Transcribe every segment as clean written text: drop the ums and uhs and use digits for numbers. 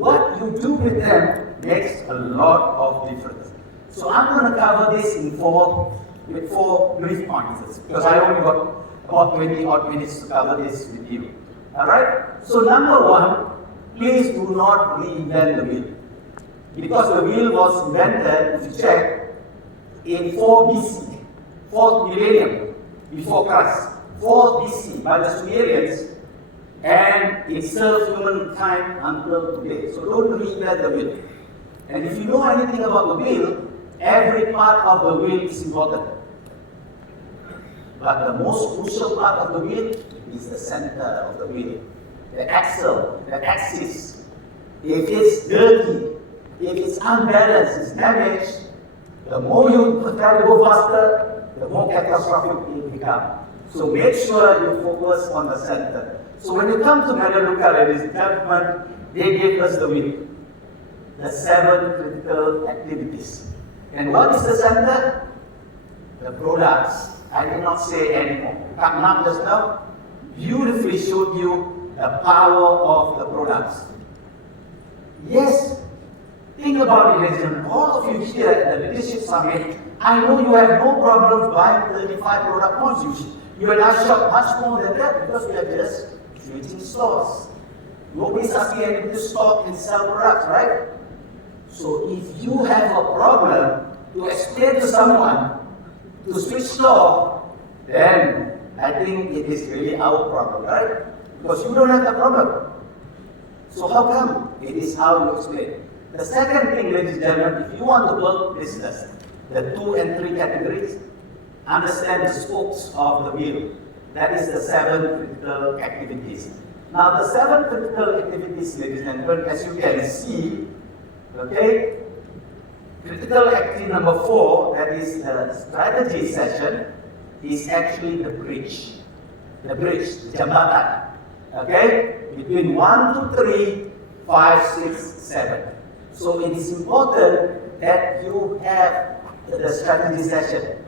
what you do with them makes a lot of difference. So I'm going to cover this in four brief points, because I only got about 20 odd minutes to cover this with you. Alright? So number one, please do not reinvent the wheel. Because the wheel was invented, if you check, in 4 BC, 4th millennium before Christ, 4 BC by the Sumerians, and it served humankind until today. So don't reinvent the wheel. And if you know anything about the wheel, every part of the wheel is important. But the most crucial part of the wheel is the center of the wheel. The axle, the axis. If it's dirty, if it's unbalanced, it's damaged, the more you try to go faster, the more catastrophic it will become. So make sure you focus on the center. So when you come to Melaleuca, ladies and gentlemen, they gave us the wheel. The 7 critical activities. And what is the center? The products. I did not say anymore. Kamnam just now beautifully showed you the power of the products. Yes, think about it, ladies and gentlemen. All of you here at the Leadership Summit, I know you have no problem buying 35 product points. You and I shop much more than that because we are just switching stores. Nobody's asking anybody to stock and sell products, right? So if you have a problem to explain to someone to switch store, then I think it is really our problem, right? Because you don't have the problem. So how come? It is how you explain. The second thing, ladies and gentlemen, if you want to build business, the 2 and 3 categories, understand the spokes of the wheel. That is the 7 critical activities. Now the 7 critical activities, ladies and gentlemen, as you can see, okay, critical activity number 4, that is the strategy session, is actually the bridge. The bridge, the jambatan. Okay? Between 1 to 3, 5, 6, 7. So it is important that you have the strategy session.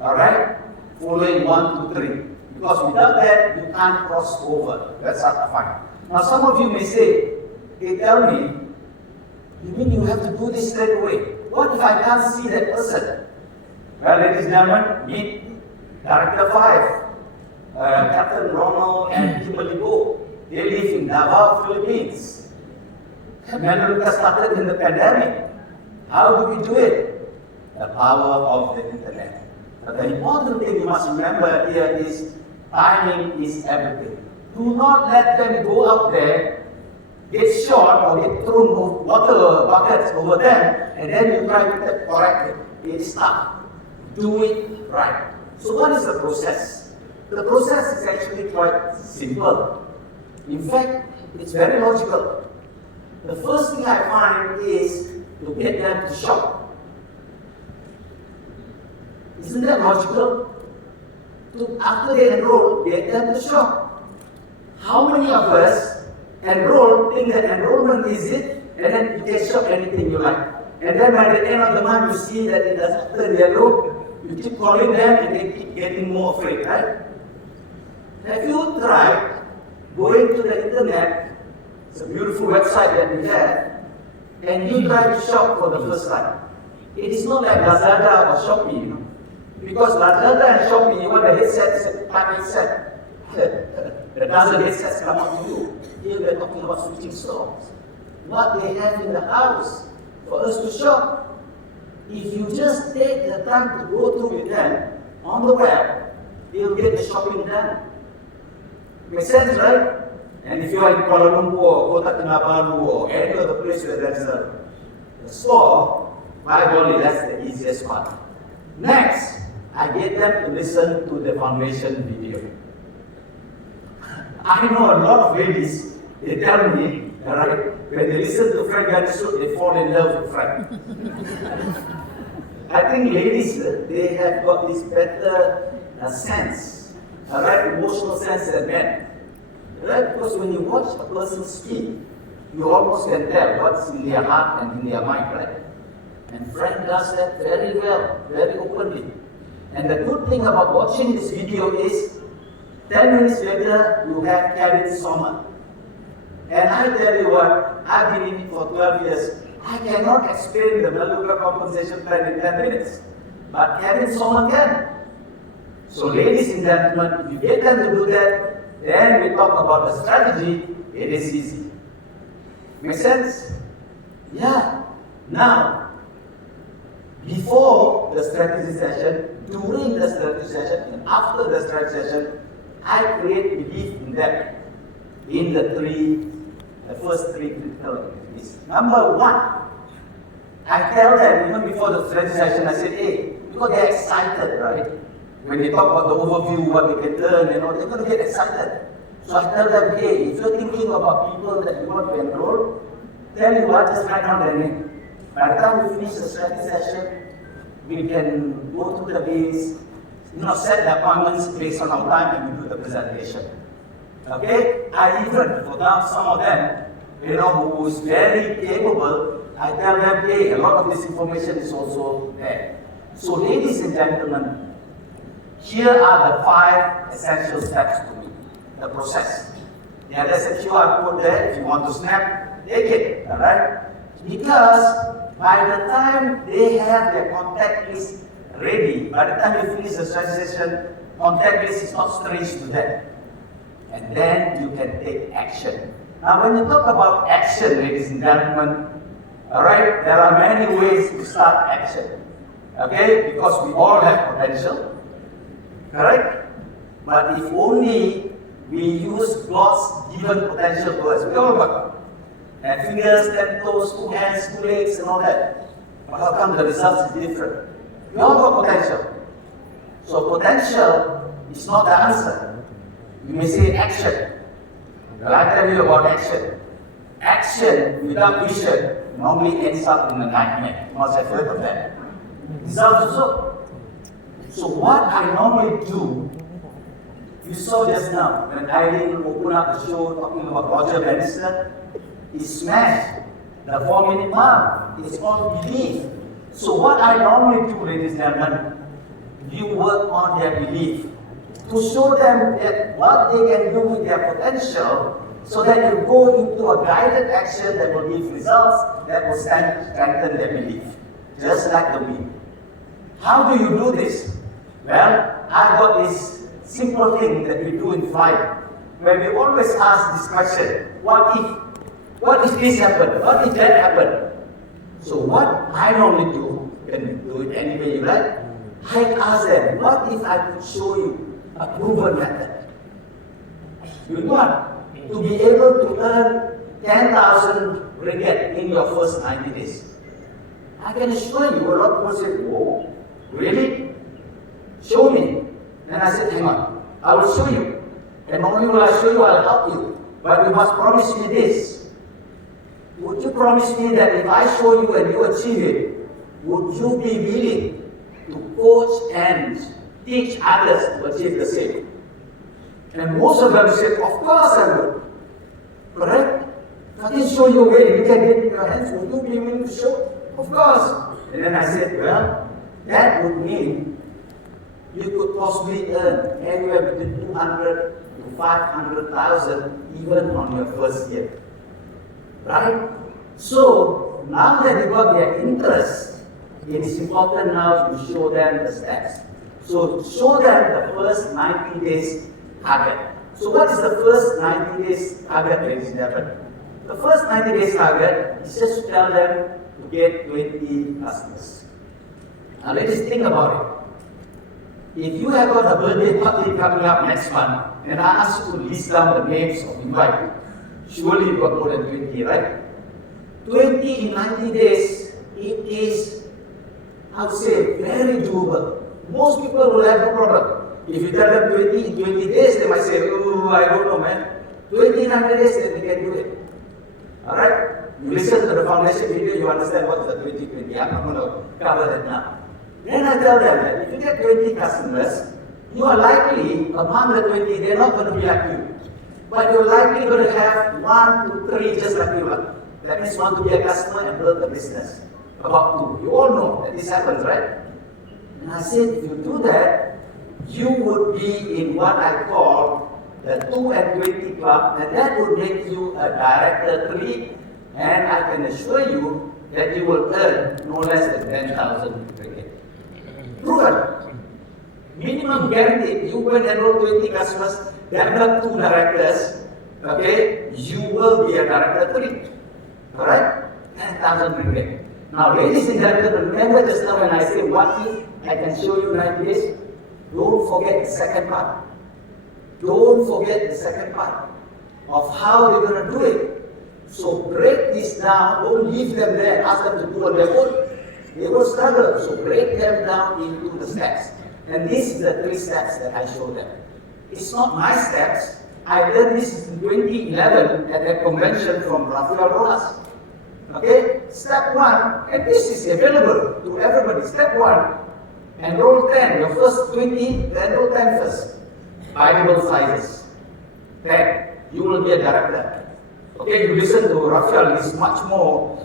Alright? Following 1 to 3. Because without that, you can't cross over. That's hard to find. Now some of you may say, hey, tell me, you mean you have to do this straight away? What if I can't see that person? Well, ladies and gentlemen, meet Director 5, Captain Ronald and Kimberly Go. They live in Davao, Philippines. Melaleuca started in the pandemic. How do we do it? The power of the internet. But the important thing you must remember here is timing is everything. Do not let them go out there, get shot or get thrown water buckets over them, and then you try to correct it. It's tough. Do it right. So what is the process? The process is actually quite simple. In fact, it's very logical. The first thing I find is to get them to shop. Isn't that logical? After they enroll, get them to shop. How many of us enroll, think that enrollment is it, and then you can shop anything you like. And then by the end of the month, you see that it doesn't turn yellow, you keep calling them and they keep getting more afraid, right? Have you tried going to the internet? It's a beautiful website that we have, and you try to shop for the first time. It is not like Lazada or Shopee, you know. Because Lazada and Shopee, you want the headset, it's a type headset. The dozen headsets come out to you. Here we're talking about switching stores. What they have in the house for us to shop. If you just take the time to go through with them on the web, you'll get the shopping done. Makes sense, right? And if you are in Kuala Lumpur, Kota Kinabalu, or any other place where there's a store, by golly, that's the easiest part. Next, I get them to listen to the foundation video. I know a lot of ladies, they tell me, right, when they listen to Frank Ganeshu, they fall in love with Frank. I think ladies, they have got this better sense, right, emotional sense than men. Right? Because when you watch a person speak, you almost can tell what's in their heart and in their mind, right? And Frank does that very well, very openly. And the good thing about watching this video is, 10 minutes later, you have Kevin Sommer. And I tell you what, I've been in it for 12 years. I cannot explain the Maluka compensation plan in 10 minutes. But Kevin Solomon can. So ladies and gentlemen, if you get them to do that, then we talk about the strategy, it is easy. Make sense? Yeah. Now, before the strategy session, during the strategy session, and after the strategy session, I create belief in them in the first three critical activities. Number one, I tell them, even before the strategy session, I said, hey, because they're excited, right? When they talk about the overview, what they can learn, they're going to get excited. So I tell them, hey, if you're thinking about people that you want to enroll, tell you what, just write down their name. By the time we finish the strategy session, we can go through the days, set the appointments based on our time and we do the presentation. Okay? I even, for now, some of them, who is very capable, I tell them, hey, a lot of this information is also there. So ladies and gentlemen, here are the 5 essential steps to me, the process. Yeah, there's a QR code there. If you want to snap, take it, all right? Because by the time they have their contact list ready, by the time you finish the strategy session, contact list is not strange to them. And then you can take action. Now, when you talk about action, ladies and gentlemen, all right, there are many ways to start action. Okay, because we all have potential. Correct? But if only we use God's given potential to us, we all got and fingers, 10 toes, 2 hands, 2 legs, and all that. But how come the results is different? We all got potential. So potential is not the answer. You may say action. Well, I tell you about action. Action without vision normally ends up in a nightmare. You must have heard of that. Results also. So what I normally do, you saw just now, when Irene opened up the show talking about Roger Bannister, he smashed the 4-minute mark. It's called belief. So what I normally do, ladies and gentlemen, you work on their belief to show them that what they can do with their potential so that you go into a guided action that will give results that will strengthen their belief, just like the wind. How do you do this? Well, I've got this simple thing that we do in flight, where we always ask this question, what if? What if this happened? What if that happened? So what I normally do, you can do it any way you like, I ask them, what if I could show you a proven method? You want to be able to earn 10,000 ringgit in your first 90 days. I can assure you, a lot of people say, whoa, really? Show me. And I said, hang on, I will show you. And not only will I show you, I'll help you. But you must promise me this. Would you promise me that if I show you and you achieve it, would you be willing to coach and teach others to achieve the same? And most of them said, of course I would. Correct? If I can show you a way, you can get in your hands, would you be willing to show? Of course. And then I said, well, that would mean you could possibly earn anywhere between 200 to 500,000 even on your first year. Right? So, now that you got their interest, it is important now to show them the steps. So, show them the first 90 days target. So, what is the first 90 days target, ladies and gentlemen? The first 90 days target is just to tell them to get 20 customers. Now, ladies, think about it. If you have got a birthday party coming up next month, and I ask you to list down the names of invite, surely you've got more than 20, right? 20 in 90 days, it is, I would say, very doable. Most people will have no problem. If you tell them 20 in 20 days, they might say, oh, I don't know, man. 20 in 100 days, then they can do it. Alright? You listen to the foundation video, you understand what is the 2020. I'm not going to cover that now. Then I tell them that if you get 20 customers, you are likely, among the 20, they're not going to be like you. But you're likely going to have 1 to 3 just like you are. That means want to be a customer and build a business. About 2. You all know that this happens, right? And I said, if you do that, you would be in what I call the 2 and 20 club, and that would make you a director 3, and I can assure you that you will earn no less than 10,000 ringgit. Proven. Minimum guaranteed. You will enroll 20 customers, develop 2 directors, okay, you will be a director 3. Alright? 10,000 ringgit. Now, ladies and gentlemen, remember just now when I say what if I can show you 9 days? Don't forget the second part. Don't forget the second part of how they're going to do it. So break this down. Don't leave them there. Ask them to do on their own. They will struggle. So break them down into the steps. And these are the 3 steps that I show them. It's not my steps. I learned this in 2011 at a convention from Rafael Rojas. Okay? Step 1, and this is available to everybody. Step 1, enroll 10. Your first 20, enroll 10 first. Bible sizes. 10. You will be a director. Okay, you listen to Rafael, he's much more,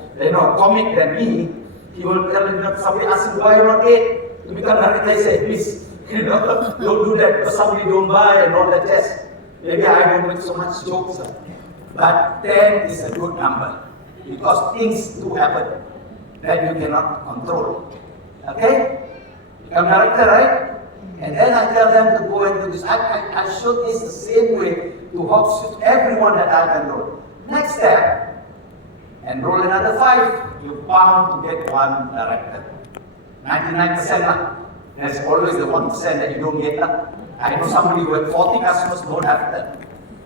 comic than me. He will tell you, somebody asks him why you're not 8 to become director. I say, please, don't do that because somebody don't buy and all that test. Maybe I don't make so much jokes. But 10 is a good number because things do happen that you cannot control. Okay? Become director, right? And then I tell them to go and do this. I show this the same way to everyone that I've enrolled. Next step, enroll another 5. You're bound to get 1 director. 99% lah. There's always the 1% that you don't get lah. I know somebody who had 40 customers, no director.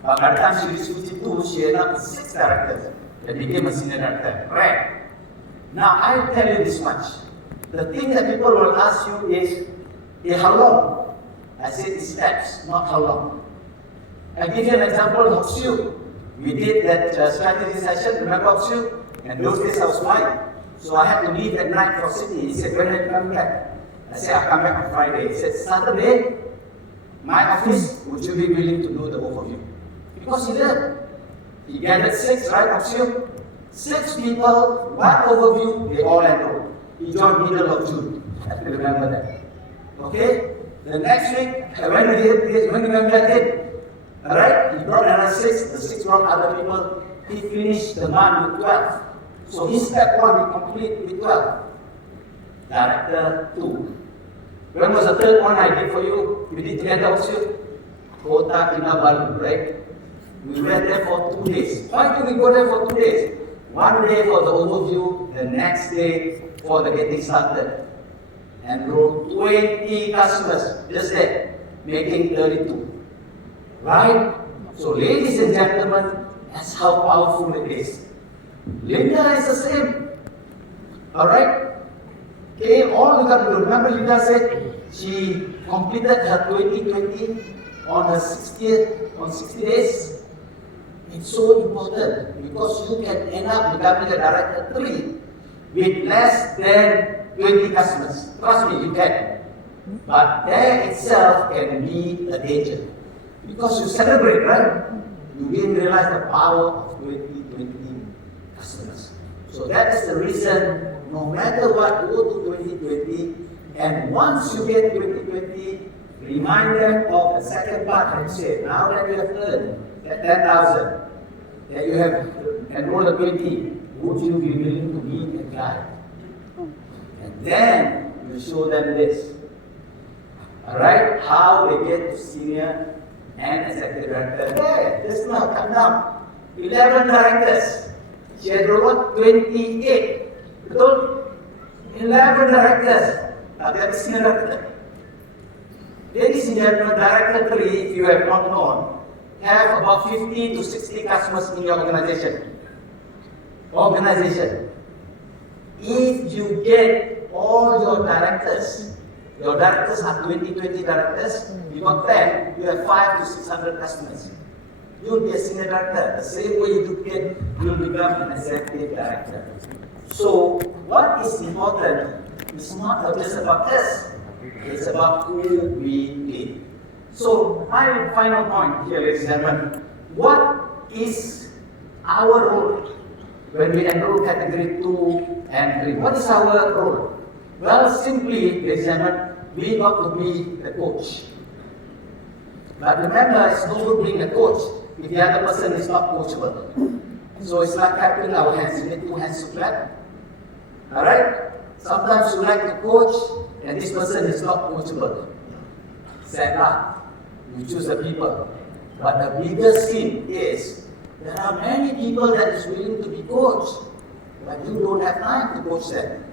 But by the time she reached 52, she ended up with 6 directors and became a senior director. Right. Now I'll tell you this much. The thing that people will ask you is, how long? I said the steps, not how long. I'll give you an example of Hoksiu. We did that strategy session, remember Hoksiu? And those days I was flying. So I had to leave at night for Sydney. He said, when are you coming back? I said, I'll come back on Friday. He said, Saturday, my office, would you be willing to do the overview? Because he did. He gathered 6, right, Hoksiu? 6 people, 1 overview, they all enrolled. He joined middle of June. I have to remember that. Okay? The next week, when we went back in, alright, he brought another 6, the 6 brought other people, he finished the month with 12. So his step 1 we complete with 12. Director 2. When was the third one I did for you? We did together also. Kota Kinabalu, right? We went there for 2 days. Why did we go there for 2 days? 1 day for the overview, the next day for the getting started. Enroll 20 customers, just there, making 32. Right? So ladies and gentlemen, that's how powerful it is. Linda is the same. Alright? Okay, all you got to remember, Linda said she completed her 2020 on her 60th, on 60 days. It's so important because you can end up becoming a director 3 with less than 20 customers. Trust me, you can. But that itself can be a danger. Because you celebrate, right? You didn't realize the power of 2020 customers. So that's the reason, no matter what, go to 2020. And once you get 2020, remind them of the second part and say, now that you have earned that 10,000, that you have enrolled at 20, would you be willing to meet and guide? And then you show them this. Alright? How they get to senior and executive director. There, just now, come down. 11 directors. She had enrolled 28. Betul? 11 directors. Now they are senior director. Ladies and gentlemen, director 3, if you have not known, have about 50 to 60 customers in your organization. If you get all your directors are 20 directors, you got 10, you have 5 to 600 customers. You'll be a senior director. The same way you duplicate, you'll become an executive director. So, what is important is not just about us, it's about who we be. So, my final point here, ladies and gentlemen, what is our role when we enroll category 2 and 3? What is our role? Well, simply, ladies and gentlemen, we got to be the coach. But remember, it's no good being a coach if the other person is not coachable. So it's like clapping our hands. You need two hands to clap. Alright? Sometimes you like to coach and this person is not coachable. Sad lah. You choose the people. But the biggest sin is there are many people that is willing to be coached, but you don't have time to coach them.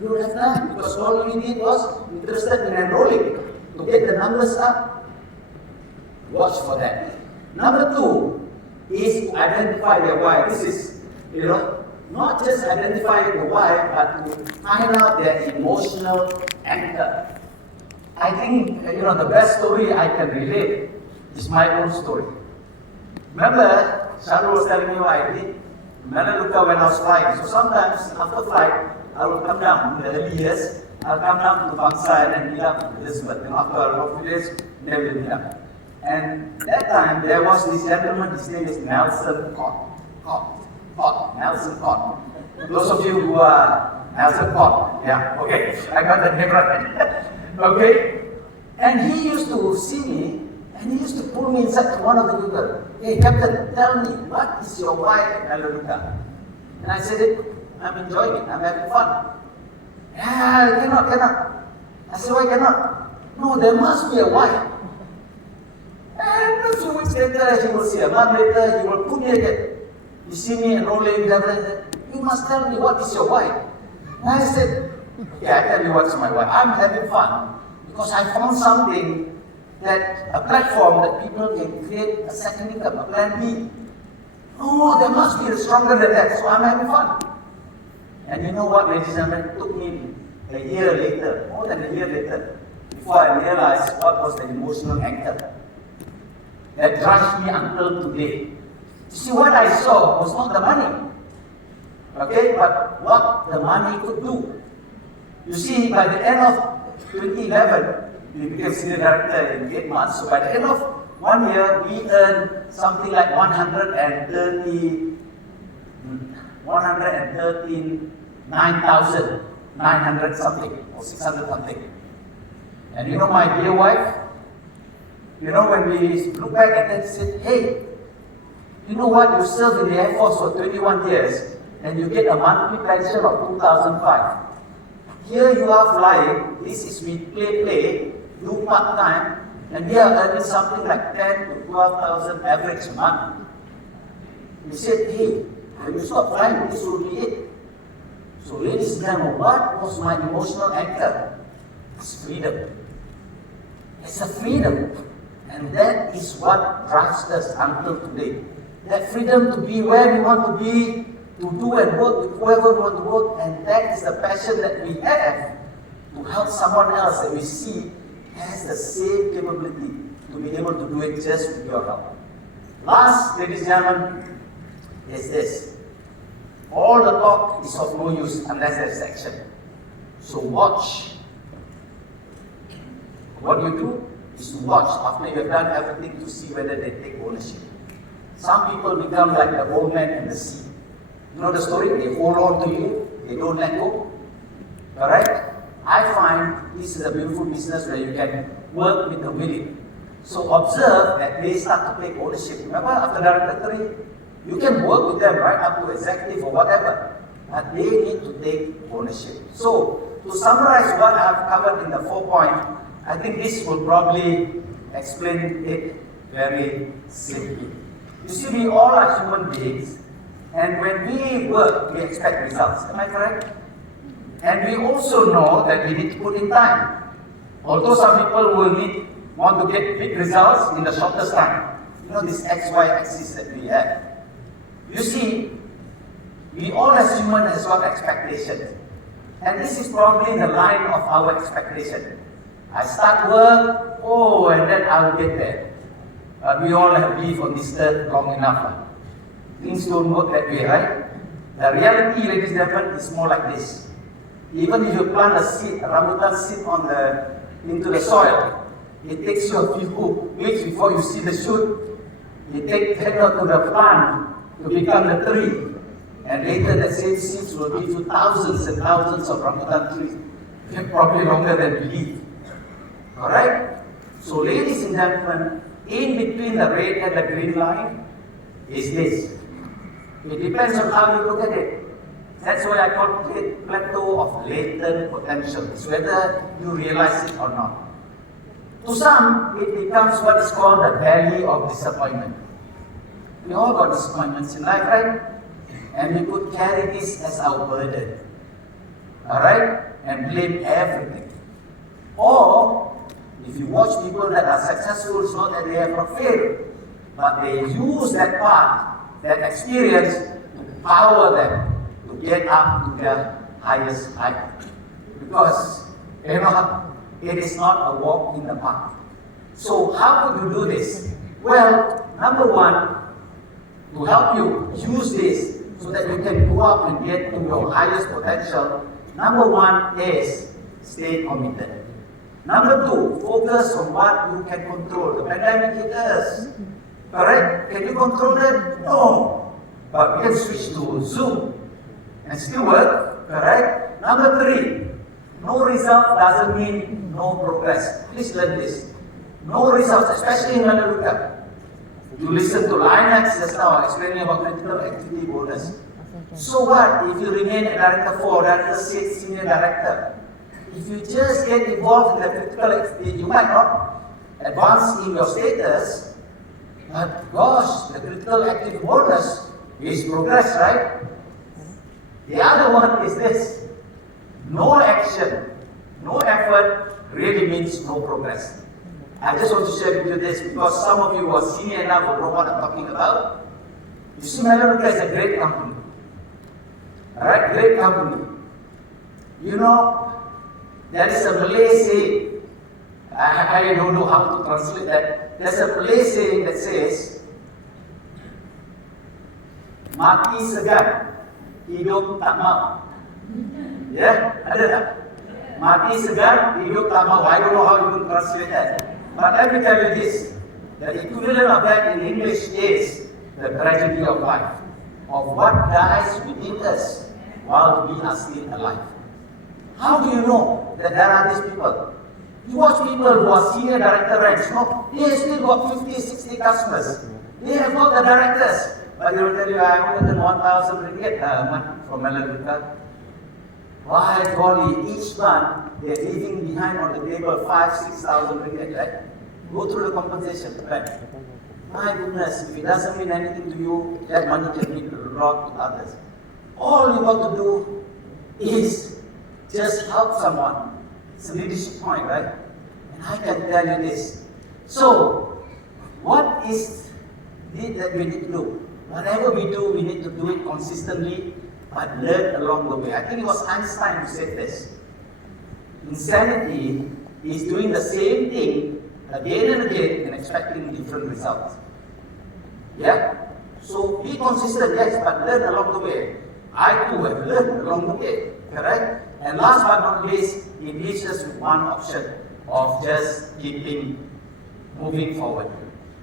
You don't have time because all you did was interested in enrolling to get the numbers up. Watch for that. Number two is identify their why. This is, not just identify the why, but to find out their emotional anchor. I think, the best story I can relate is my own story. Remember, Shahrul was telling me what I did in Melaleuca when I was flying. So sometimes after flight, I will come down in the early years. I'll come down to Bangsa and then meet up with Elizabeth. After a few days, they will meet up. And that time, there was this gentleman, his name is Nelson Nelson Cott. Those of you who are Nelson Cott, yeah, okay, I got the name right. Okay? And he used to see me, and he used to pull me inside one of the people. Hey, Captain, tell me, what is your why at Melaleuca? And I said, I'm enjoying it, I'm having fun. Yeah, cannot. I said, why cannot? No, there must be a why. And a few weeks later, he will see a month later, he will put me again. You see me enrolling, you must tell me what is your why. And I said, okay, I tell you what's my why. I'm having fun because I found something that a platform that people can create a second income, a plan B. Oh, there must be a stronger than that, so I'm having fun. And you know what, ladies and gentlemen, it took me a year later, more than a year later, before I realized what was the emotional anchor that drives me until today. You see, what I saw was not the money, okay, but what the money could do. You see, by the end of 2011, we became senior director in 8 months. So by the end of 1 year, we earned something like 139,900 something, or 600 something. And you know my dear wife, when we look back at that, said, hey, you know what, you served in the Air Force for 21 years, and you get a monthly pension of 2,005. Here you are flying, this is we play, do part-time, and we are earning something like 10 to 12,000 average a month. We said, hey, when you stop flying, this will be it. So ladies and gentlemen, what was my emotional anchor? It's freedom. It's a freedom. And that is what drives us until today. That freedom to be where we want to be, to do and work with whoever we want to work, and that is the passion that we have to help someone else that we see has the same capability to be able to do it just with your help. Last, ladies and gentlemen, is this. All the talk is of no use unless there's action. So watch. What you do is to watch after you have done everything to see whether they take ownership. Some people become like the old man and the sea. You know the story? They hold on to you, they don't let go. Alright? I find this is a beautiful business where you can work with the willing. So observe that they start to take ownership. Remember, after director 3, you can work with them right up to executive or whatever, but they need to take ownership. So, to summarize what I have covered in the 4 points, I think this will probably explain it very simply. You see, we all are human beings, and when we work, we expect results. Am I correct? And we also know that we need to put in time. Although some people will want to get big results in the shortest time. You know, this XY axis that we have. You see, we all as humans has got expectations. And this is probably the line of our expectation. I start work, and then I will get there. But we all have lived on this earth long enough. Things don't work that way, right? The reality, ladies and gentlemen, is more like this. Even if you plant a seed, a rambutan seed into the soil, it takes you a few weeks before you see the shoot. You take it to the plant to become the tree. And later the same seeds will give you thousands and thousands of rambutan trees. Probably longer than we live. Alright? So ladies and gentlemen, in between the red and the green line is this. It depends on how you look at it. That's why I call it plateau of latent potential. It's whether you realize it or not. To some, it becomes what is called the valley of disappointment. We all got disappointments in life, right? And we could carry this as our burden. Alright? And blame everything. Or, if you watch people that are successful, it's not that they have not failed, but they use that part, that experience, to power them to get up to their highest height. Because, it is not a walk in the park. So, how could you do this? Well, number one, to help you use this so that you can go up and get to your highest potential, number one is stay committed. Number two, focus on what you can control. The pandemic hit us. Correct? Can you control that? No. But we can switch to Zoom and still work. Correct? Number three, no result doesn't mean no progress. Please learn this. No results, especially in Malaysia. You listen to Linux just now explaining about critical activity bonus. So what if you remain a director 4, director 6, senior director? If you just get involved in the critical activity, you might not advance in your status, but gosh, the critical activity bonus is progress, right? The other one is this. No action, no effort really means no progress. I just want to share with you this because some of you who are senior enough will know what I'm talking about. You see, Malaysia is a great company. Alright, great company. You know, there is a Malay saying, I don't know how to translate that. There's a Malay saying that says, mati segan, hidup tak mau. Yeah, ada tak? Mati segan, hidup tak mau. I don't know how you can translate that. But let me tell you this, the equivalent of that in English is the tragedy of life, of what dies within us while we are still alive. How do you know that there are these people? You watch people who are senior director ranks, no? They still got 50, 60 customers. They have got the directors. But they will tell you, I only earn 1,000 ringgit a month from Malaysia. Why, golly, each month they're leaving behind on the table 5,000, 6,000 ringgit, right? Go through the compensation plan. My goodness, if it doesn't mean anything to you, that money can mean a lot to others. All you got to do is just help someone. It's a leadership point, right? And I can tell you this. So, what is it that we need to do? Whatever we do, we need to do it consistently, but learn along the way. I think it was Einstein who said this. Insanity is doing the same thing again and again and expecting different results. Yeah? So be consistent, yes, but learn along the way. I too have learned along the way, correct? And last but not least, it leaves us with one option of just keeping moving forward.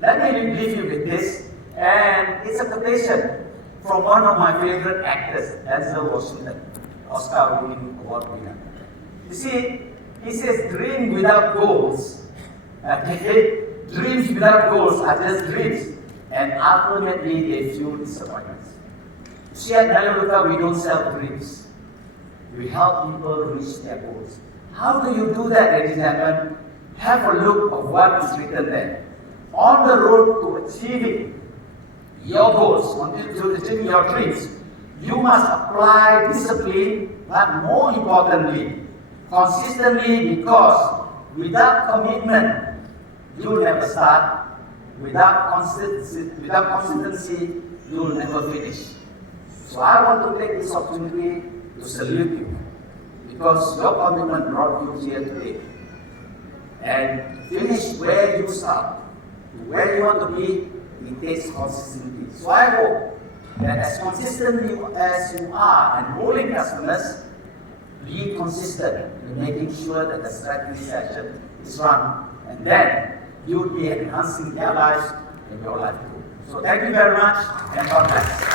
Let me leave you with this, and it's a quotation from one of my favorite actors, Denzel Washington, Oscar-winning award winner. You see, he says, dream without goals. Dreams without goals are just dreams, and ultimately they fuel disappointments. See, at Malaysia, we don't sell dreams. We help people reach their goals. How do you do that, ladies and gentlemen? Have a look of what is written there. On the road to achieving your goals, to achieving your dreams, you must apply discipline, but more importantly, consistently, because without commitment, you'll never start. Without consistency, you'll never finish. So I want to take this opportunity to salute you, because your commitment brought you here today. And to finish where you start, to where you want to be, it takes consistency. So I hope that as consistently as you are enrolling customers, be consistent in making sure that the strategy session is run. And then you'll be enhancing their lives and your life too. So thank you very much, and God bless.